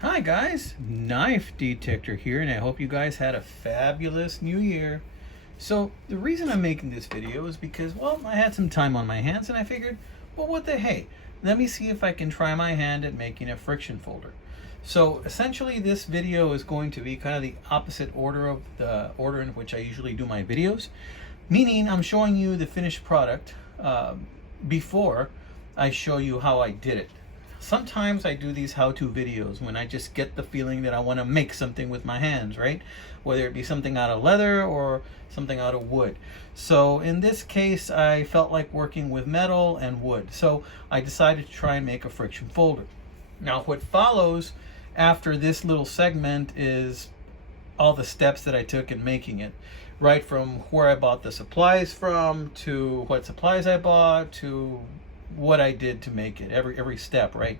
Hi guys, Knife Detector here, and I hope you guys had a fabulous new year. So the reason I'm making this video is because, well, I had some time on my hands and I figured, well, what the hey, let me see if I can try my hand at making a friction folder. So essentially this video is going to be kind of the opposite order of the order in which I usually do my videos, meaning I'm showing you the finished product before I show you how I did it. Sometimes I do these how-to videos when I just get the feeling that I want to make something with my hands, right? Whether it be something out of leather or something out of wood. So in this case, I felt like working with metal and wood. So I decided to try and make a friction folder. Now what follows after this little segment is all the steps that I took in making it. Right from where I bought the supplies from, to what supplies I bought, to what I did to make it, every step, right?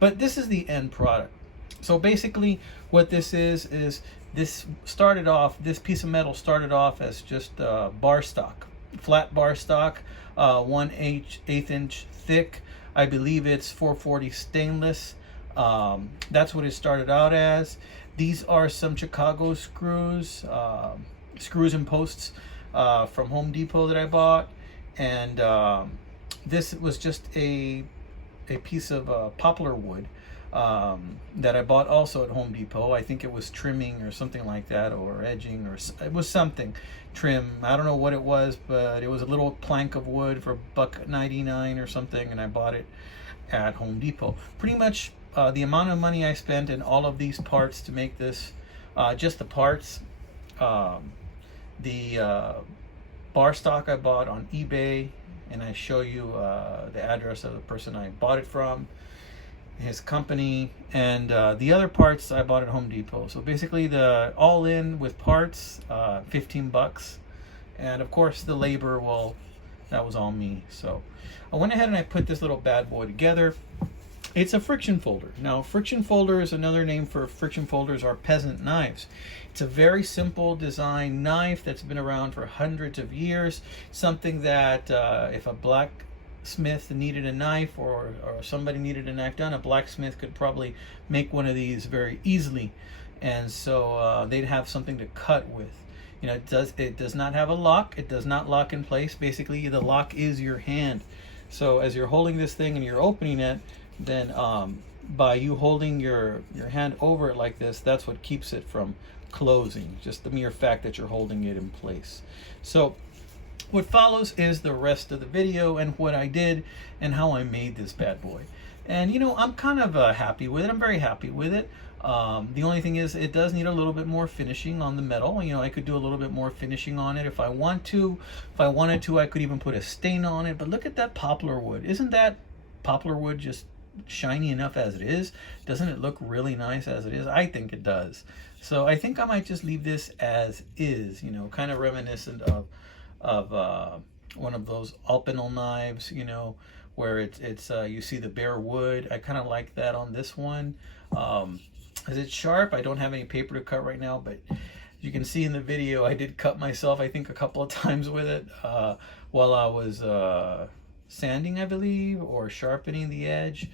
But this is the end product. So basically what this is this piece of metal started off as just bar stock, flat bar stock, 1/8 inch thick. I believe it's 440 stainless. That's what it started out as. These are some Chicago screws, screws and posts from Home Depot that I bought, and this was just a piece of poplar wood that I bought also at Home Depot. I think it was trimming or something like that, or edging, or it was something trim. I don't know what it was, but it was a little plank of wood for $1.99 or something, and I bought it at Home Depot. Pretty much the amount of money I spent in all of these parts to make this, just the parts, the bar stock I bought on eBay, and I show you the address of the person I bought it from, his company, and the other parts I bought at Home Depot. So basically the all in with parts, 15 bucks, and of course the labor, well, that was all me. So I went ahead and I put this little bad boy together. It's a friction folder. Now, friction folder is another name for friction folders are peasant knives. It's a very simple design knife that's been around for hundreds of years. Something that if a blacksmith needed a knife, or somebody needed a knife done, a blacksmith could probably make one of these very easily. And so they'd have something to cut with. You know, it does not have a lock. It does not lock in place. Basically, the lock is your hand. So as you're holding this thing and you're opening it, then by you holding your hand over it like this, that's what keeps it from closing, just the mere fact that you're holding it in place. So what follows is the rest of the video and what I did and how I made this bad boy. And you know, I'm kind of happy with it. I'm very happy with it. The only thing is it does need a little bit more finishing on the metal. You know, I could do a little bit more finishing on it if I want to. If I wanted to, I could even put a stain on it. But look at that poplar wood. Isn't that poplar wood just shiny enough as it is? Doesn't it look really nice as it is? I think it does. So I think I might just leave this as is, you know, kind of reminiscent of one of those Alpinal knives, you know, where it's you see the bare wood. I kind of like that on this one. Is it sharp? I don't have any paper to cut right now, but you can see in the video I did cut myself, I think, a couple of times with it while I was sanding, I believe, or sharpening the edge.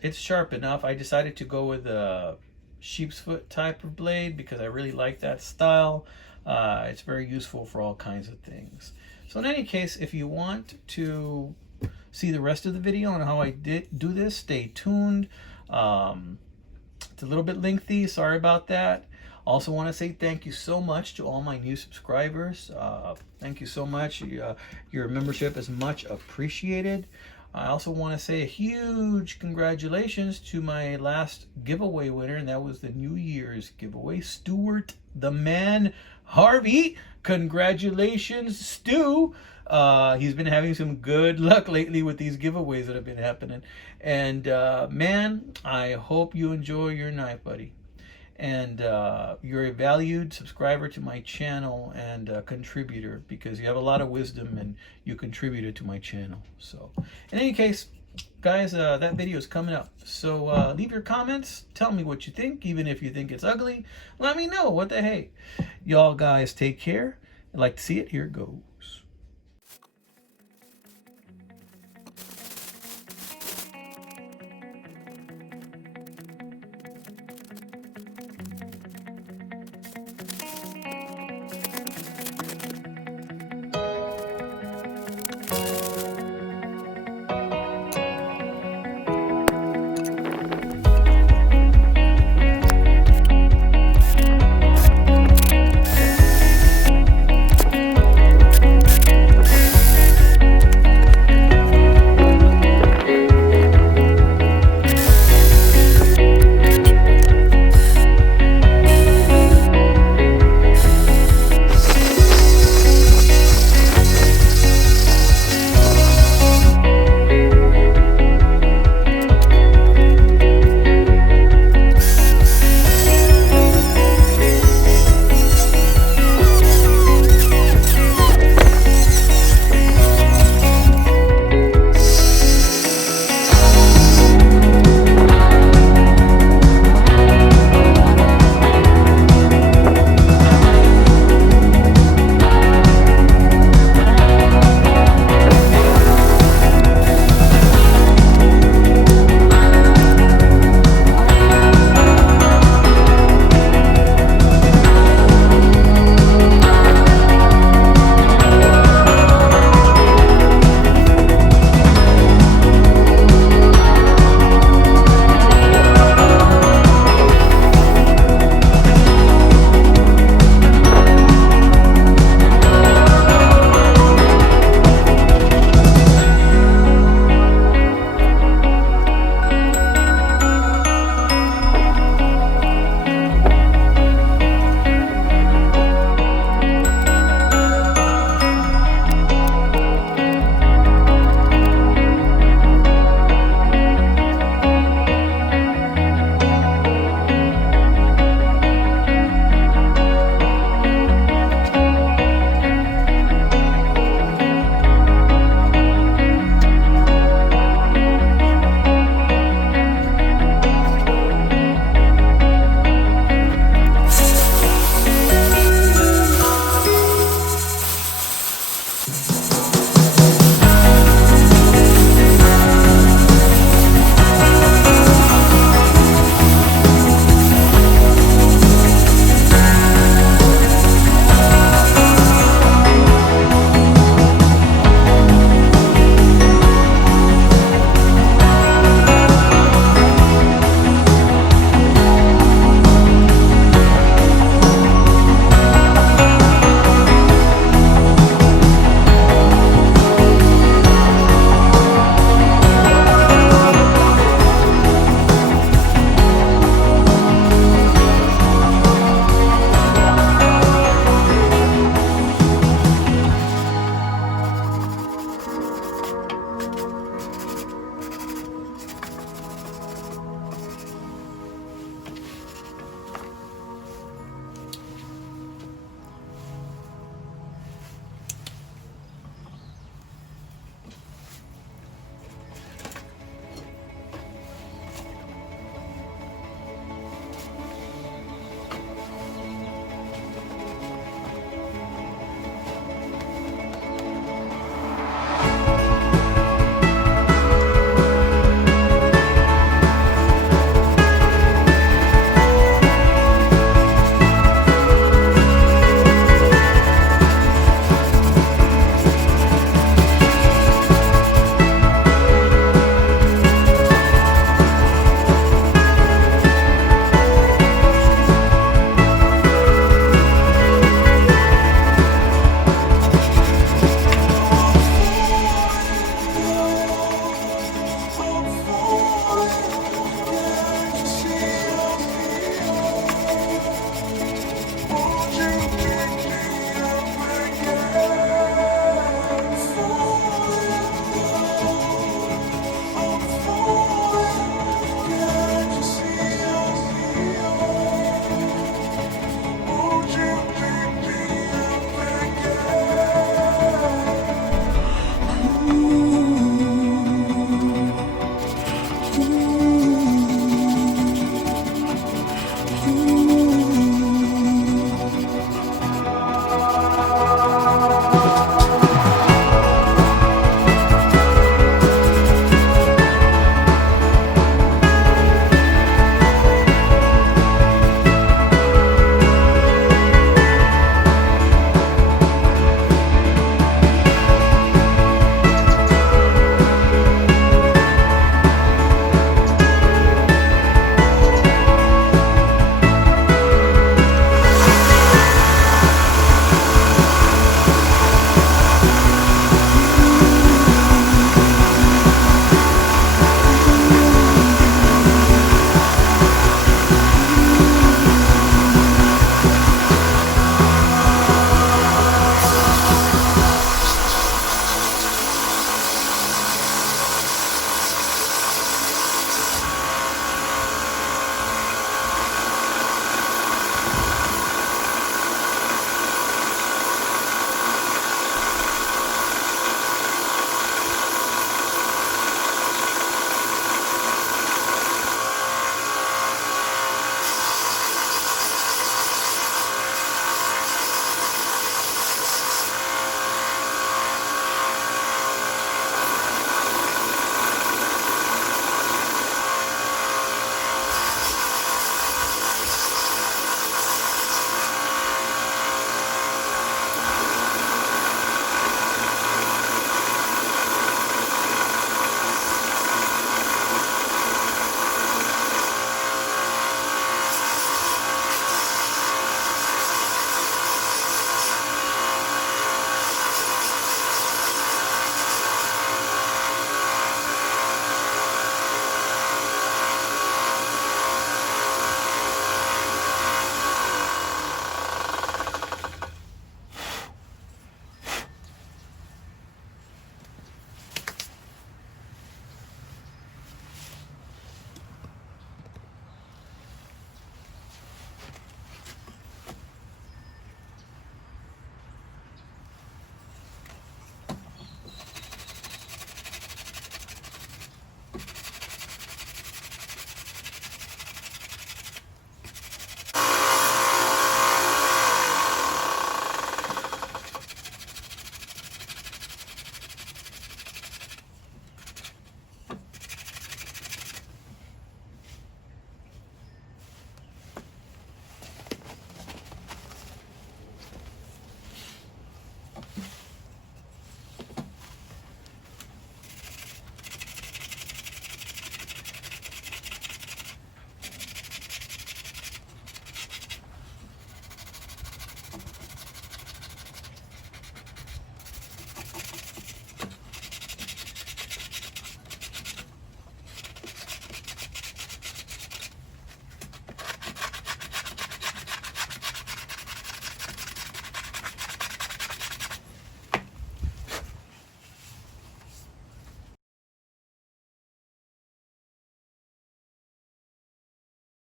It's sharp enough. I decided to go with a sheep's foot type of blade because I really like that style. It's very useful for all kinds of things. So in any case, if you want to see the rest of the video on how I did do this, stay tuned. It's a little bit lengthy, sorry about that. Also want to say thank you so much to all my new subscribers. Thank you so much. Your membership is much appreciated. I also want to say a huge congratulations to my last giveaway winner, and that was the New Year's giveaway, Stuart the Man Harvey. Congratulations, Stu. He's been having some good luck lately with these giveaways that have been happening. And man, I hope you enjoy your knife, buddy. And you're a valued subscriber to my channel and a contributor, because you have a lot of wisdom and you contributed to my channel. So in any case, guys, that video is coming up. So leave your comments, tell me what you think. Even if you think it's ugly, let me know. What the hey. Y'all guys take care. I'd like to see it. Here it goes.